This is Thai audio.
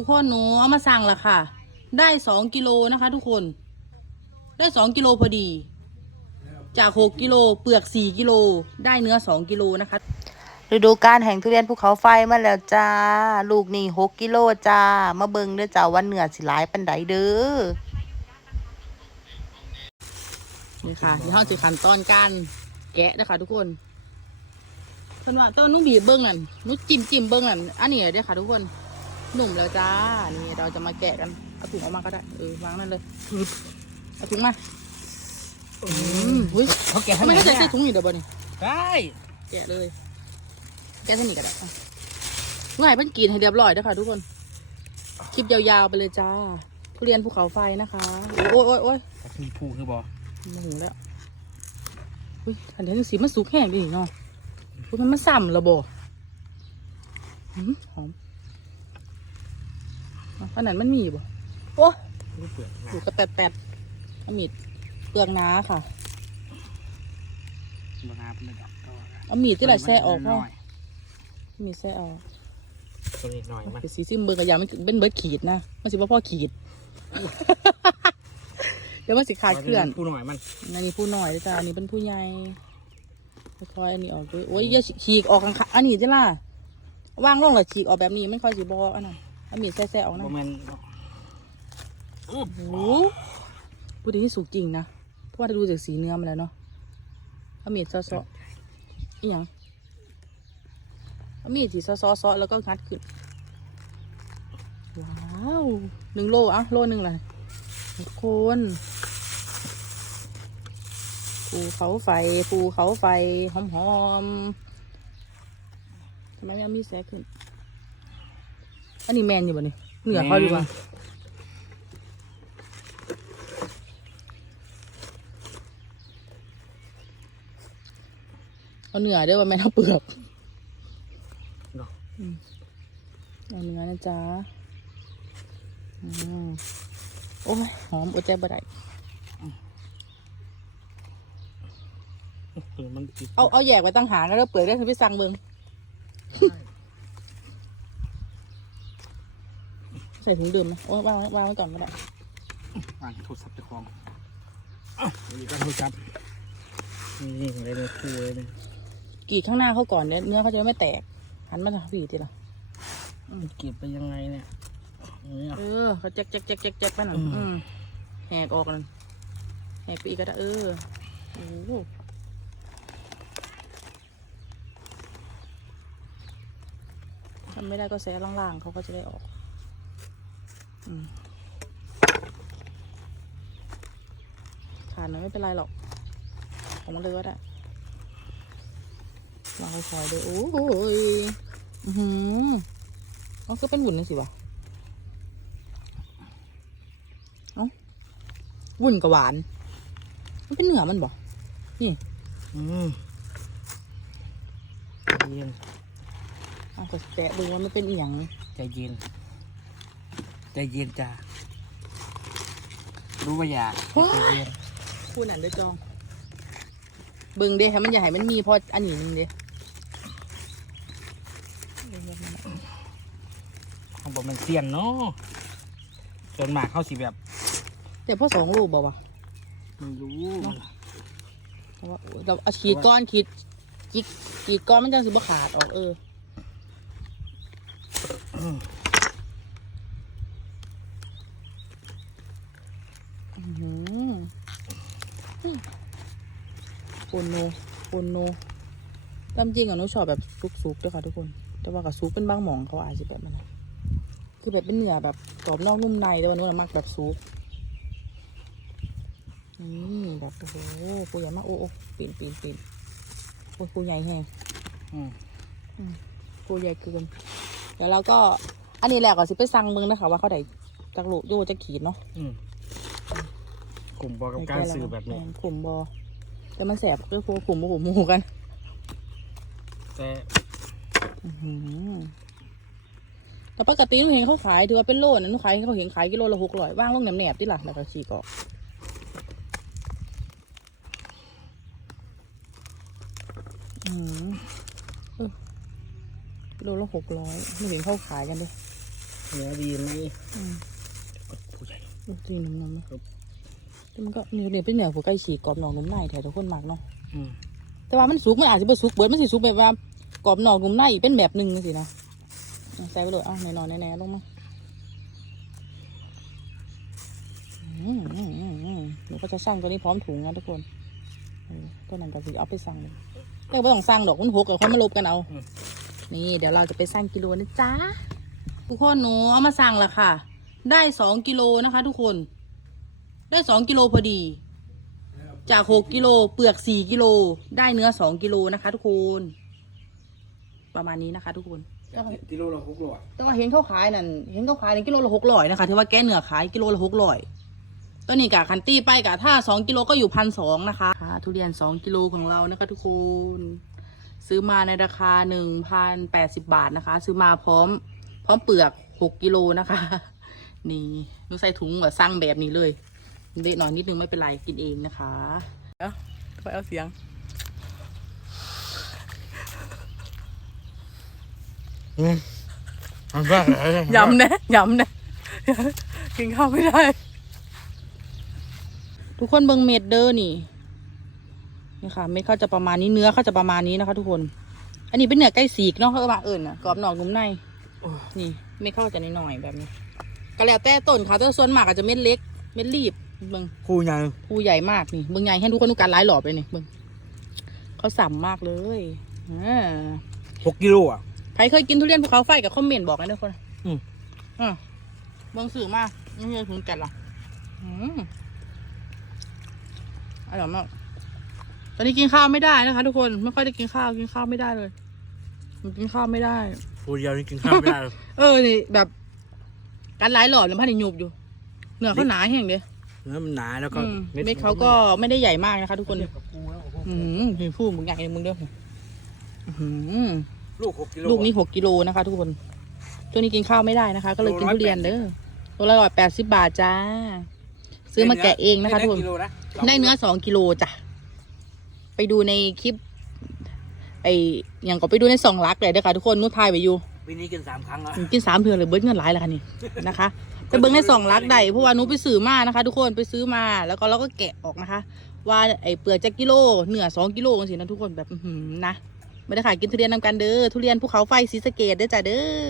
ทุกคนหนูเอามาสั่งละค่ะ ได้สองกิโลนะคะ ทุกคน ได้สองกิโลพอดี จากหกกิโลเปลือกสี่กิโลได้เนื้อสองกิโลนะคะฤดูการแห่งทุเรียนภูเขาไฟมาแล้วจ้า ลูกนี่หกกิโลจ้า มาเบิงเด้อจ้าวันเหนือสิหลายปันไดเด้อ นี่ค่ะที่ห้องสิขันตอนการแกะนะคะทุกคนเพิ่นว่าต้นนุ่งบีบเบิ้งนั่นนุ่จิ้มจิ้มเบิ้งนั่นอันนี้เด้อค่ะทุกคน หนุ่มแล้วจ้า นี่เราจะมาแกะกัน เอาถุงออกมาก็ได้ เออวางนั่นเลยปึ๊บเอาถุงมา อืมอุ้ยเขาแกะทำไมเขาจะใส่ถุงอยู่เดี๋ยวบ่นี่ได้แกะเลย แกะเท่านี้ก็ได้อะง่ายเพิ่นกินให้เรียบร้อยเด้อค่ะทุกคน คลิปยาวๆไปเลยจ้า ทุเรียนภูเขาไฟนะคะ โอ้ยโอ้ยโอ้ยมีผูคือบอโมโหแล้วอุ้ยอันนี้สีมันสุกแห้งดีเนาะอุ้ยมันมาซ้ำระบบหืมหอม อะอันนั้นมันมีบ่โอ้ลูกเปลือกดูกระแตดแตดๆเอามีดเปลืองน้าค่ะบนาเป็นดอกก็เอามีดที่ไหนแซ่ออกหพ่อน่อยมีดแซ่ออกตัวนี้หน่อยมันเป็นสีซิมเบิร์กระยามันเป็นเบิร์ดขีดนะมันสิว่าพ่อขีด เดี๋ยวมันสิขาดเคลื่อนผู้หน่อยมันอันนี้ผู้น้อยเลยจ้ะอันนี้เป็นผู้ใหญ่ค่อยๆอันนี้ออกด้วยโอ้ยอย่าฉีกออกข้างๆอันนี้จ้ะล่ะวางลงหรอฉีกออกแบบนี้ไม่ค่อยสีบอกอันนั้น เอามีดแซ่ๆออกนะโมเมนโอ้โหพูดที่สุกจริงนะ เพราะว่าดูจากสีเนื้อมันแล้วเนาะเอามีดซอๆอีหยังเอามีดสีซอๆๆแล้วก็งัดขึ้น ว้าวหนึ่งโลอะโลหนึ่งเลยทุกคนภูเขาไฟภูเขาไฟหอมๆทำไมไม่เอามีดแซะขึ้น อันนี้แมนอยู่บ่นี่เหนือเขาดีกว่าเอาเนื้อเด้อว่าแม่นเอาเปลือกเนาะอืมเอาเนื้อนะจ๊ะอืมโอ้ยหอมอดใจบ่ได้เปลือกมันติดเอาเอาแยกไว้ตั้งหางแล้วเปลือกได้คือไปสั่งเบิง ส่ถุงดื่มนะโอ้ยวางวางไว้ก่อนก็ได้วางโทรศัพท์เจะคลองอ้าวนี่ก็โทรศัพท์นี่เลยเลยคู่เลยเลยกรีดข้างหน้าเขาก่อนเนี่ยเนื้อเขาจะไม่แตก หันมาทางผีทีละอืมเก็บไปยังไงเนี่ยนี่เออเขาแจ๊กแจ๊กแจ๊กแจ๊กแจ๊กไปหน่อยอืมอืมแหกออกนั่นแหกไปอีกก็ได้เออโอ้โหทำไม่ได้ก็แซะล่างๆเขาก็จะได้ออกอืม ขาดหน่อยไม่เป็นไรหรอก ของมันเลยก็ได้ลองค่อยๆเลยโอ้ยอือหือมันก็เป็นหุ่นนั่นสิวะวุ่นกับหวาน มันเป็นเนื้อมันบ่อืมใจเย็นเอาก็แตะดูว่ามันเป็นอีหยังใจเย็น ใจเย็นจ้ารู้ว่าอย่าใจเย็นพูดนั่นเด้อจอง เบิ่งเด้ค่ะมันอย่าให้มันมีเพออันนี้นึงเด้ของผมมันเสียนเนาะส่วนมากเข้าสิแบบแต่พ่อสองลูกบ่วะไม่รู้เพราะว่าเราเอาขีดก้อนขีดจิกขีดก้อนมันจังสิบ่ขาดออกเอออื้ โอนโนโอนโนตามจริงอะหนูชอบแบบซุกๆด้วยค่ะทุกคน แต่ว่ากับซุกเป็นบางหมองเขาอาจจะแบบนั้นนะคือแบบเป็นเนื้อแบบกรอบนอกนุ่มในแต่ว่าหนูน่ะมักแบบซุกอืมแบบโอ้โหปูใหญ่มากโอ้โอ้ปีนปีนปีนโอ้ยปูใหญ่แฮงอืมปูใหญ่เกินเดี๋ยวเราก็ อันนี้แหละก่อนสิไปสั่งมึงนะคะ ว่าเขาได้จากโลโยจะขีดเนาะอืมกลุ่มบอกกับการสื่อแบบนี้ขมบอ แต่มันแสบก็คือขมบ่ขมหมูกันแต่อื้อหือแต่ปกติหนูเห็นเขาขายถือว่าเป็นโลนะหนูขายเขาเห็นขายกิโลละหกร้อยว่างลงแหนบๆที่หลังแล้วก็ฉีกออกอืมเออกิโลละหกร้อยหนูเห็นเขาขายกันด้วยเนื้อดีไหมอืมกดผู้ใหญ่ลูกจริงน้ำๆไหมครับแต่ มันก็นี่เนี่ยเป็นเหนือหัวไก่ฉีกกรอบหนองนุ่มในแถวทุกคนมากเนาะอืมแต่ว่ามันสุกมันอาจจะบ่สุกเบิดมันสิสุกแบบว่ากรอบหนอกนุ่มในอีกเป็นแบบหนึ่งสินะเอาใส่ไปเลยเอ้าแน่นอนแน่ๆลงมาอืมอืมอืมอืมเดี๋ยวก็จะสั่งตัวนี้พร้อมถุงนะทุกคนเออตัวนั้นก็สิเอาไปสั่งเลยแต่ไม่ต้องสั่งดอกมันหกกับคนมาลบกันเอา นี่เดี๋ยวเราจะไปสั่งกิโลนะจ๊ะทุกคนหนูเอามาสั่งแล้วค่ะ ได้สองกิโลนะคะ ทุกคน ได้สองกิโลพอดี จากหกกิโลเปลือกสี่กิโลได้เนื้อสองกิโลนะคะ ทุกคน ประมาณนี้นะคะ ทุกคน กิโลละหกร้อยแต่ว่าเห็นเขาขายนั่นเห็นเขาขายในกิโลละหกร้อยนะคะที่ว่าแก้เนื้อขายกิโลละหกร้อยตัวนี้กะคันตี้ไปกะถ้าสองกิโลก็อยู่พันสองนะคะค่ะทุเรียนสองกิโลของเรานะคะ ทุกคนซื้อมาในราคาหนึ่งพันแปดสิบาทนะคะ ซื้อมาพร้อม พร้อมเปลือกหกกิโลนะคะ นี่หนูใส่ถุงแบบสั่งแบบนี้เลย เด็กหน่อยนิดนึงไม่เป็นไรกินเองนะคะเอ้าไปเอาเสียง อืมมันบ้าเหรอย้ำนะย้ำนะกินข้าวไม่ได้ ทุกคนเบิ่งเม็ดเด้อนี่นี่ค่ะเม็ดเขาจะประมาณนี้เนื้อเขาจะประมาณนี้นะคะ ทุกคน อันนี้เป็นเนื้อไก่สีกเนาะเขาว่าเอิญน่ะกรอบนอกนุ่มในนี่เม็ดเขาจะน้อยๆแบบนี้ ก็แล้วแต่ต้นค่ะแต่ส่วนมากอาจจะเม็ดเล็ก เม็ดรีบ เบิ่งคู่ยังภูใหญ่มากนี่เบิ่งใหญ่ให้ทุกคนทุกการหลายหลอบเลยนี่เบิ่งเขาสัมมากเลยอ่าหกกิโลอะใครเคยกินทุเรียนภูเขาไฟกับคอมเมนต์บอกนะทุกคน อืมอะเบิ่งสื่อมากไม่ใช่ถึงแก่นหรออืมอร่อยมากตอนนี้กินข้าวไม่ได้นะคะ ทุกคนไม่ค่อยได้กินข้าวกินข้าวไม่ได้เลยมันกินข้าวไม่ได้คู่เดียวนี่กินข้าวไม่ได้เลยเออนี่แบบการหลายหลอดแล้วพันหยุบอยู่เนื้อเขาหนาแห้งเด้เนื้อมันหนาแล้วก็อืมเม็ดเขาก็ไม่ได้ใหญ่มากนะคะ ทุกคน เทียบกับกูแล้วโอ้โหอืมเห็นพูดมึงใหญ่เลยมึงเด้ออื้อหือลูกหกกิโล ลูกนี้หกกิโลนะคะ ทุกคนตัวนี้กินข้าวไม่ได้นะคะ ก็เลยกินทุเรียนเด้อตัวละร้อยแปดสิบบาทจ้า ซื้อมาแกะเองนะคะทุกคน ได้กิโลนะได้เนื้อสองกิโลจ้ะ ไปดูในคลิป ไออย่างก็ไปดูในสองลักเลยเด้อค่ะทุกคนนู้นทายไปอยู่ ปีนี้กินสามครั้งแล้วกินสามเทือนเลยเบิ้ลเงินหลายแล้วค่ะนี่นะคะไปเบิ้งในสองลักใดเพราะว่าหนูไปซื้อมานะคะ ทุกคนไปซื้อมาแล้วก็เราก็แกะออกนะคะ ว่าไอเปลือกจะกิโลเนื้อสองกิโลกันสินะทุกคนแบบอื้อหือนะไม่ได้ขายกินทุเรียนนำกันเด้อทุเรียนภูเขาไฟศรีสะเกดเด้อจ้ะเด้อ